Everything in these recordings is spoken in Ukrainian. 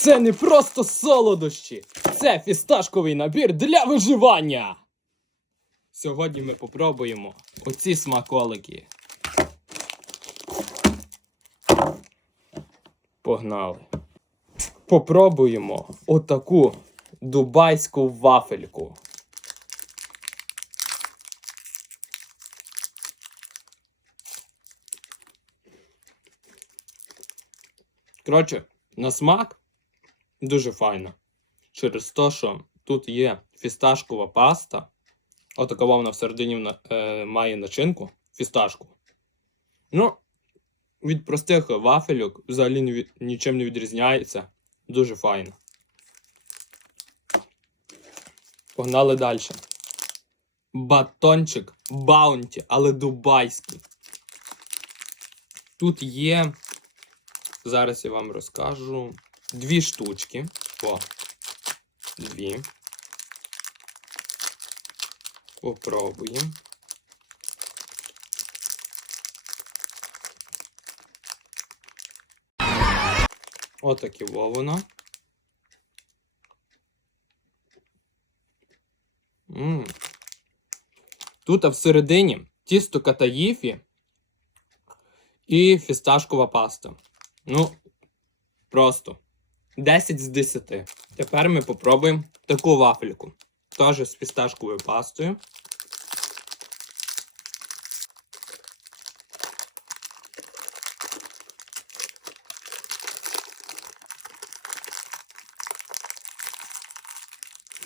Це не просто солодощі, це фісташковий набір для виживання. Сьогодні ми попробуємо оці смаколики. Погнали. Попробуємо отаку дубайську вафельку. Коротше, на смак дуже файно. Через те, що тут є фісташкова паста. Отака вона всередині е, має начинку фісташку. Ну, від простих вафельок взагалі нічим не відрізняється. Дуже файно. Погнали далі. Батончик Баунті, але дубайський. Тут є. Зараз я вам розкажу. Дві штучки. О. Дві. Попробуємо. Отаке воно. Тут а всередині тісто катаїфі і фісташкова паста. Ну, просто 10 з 10. Тепер ми попробуємо таку вафельку. Теж з фісташковою пастою.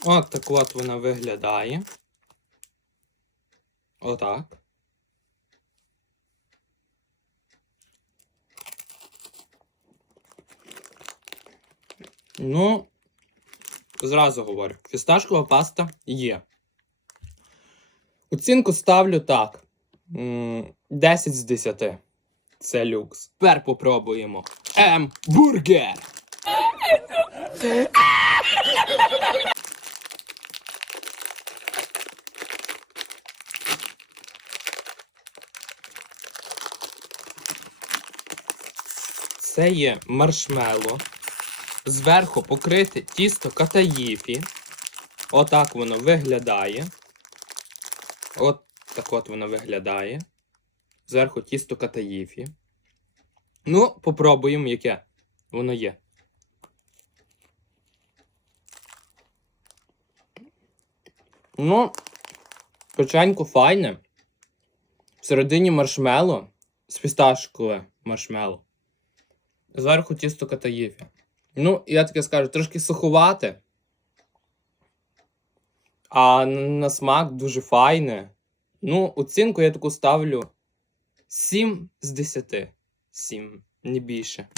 От так от вона виглядає. Отак. Ну, зразу говорю, фісташкова паста є. Оцінку ставлю так. м, 10 з 10. Це люкс. Тепер попробуємо. М-бургер. Це є маршмело. Зверху покрите тісто катаїфі. Отак воно виглядає. От так от воно виглядає. Зверху тісто катаїфі. Ну, попробуємо, яке воно є. Ну, печенько файне. Всередині маршмело з фісташкове маршмело. Зверху тісто катаїфі. Ну, я таке скажу, трошки суховате. А на смак дуже файне. Ну, оцінку я таку ставлю 7 з 10. 7, не більше.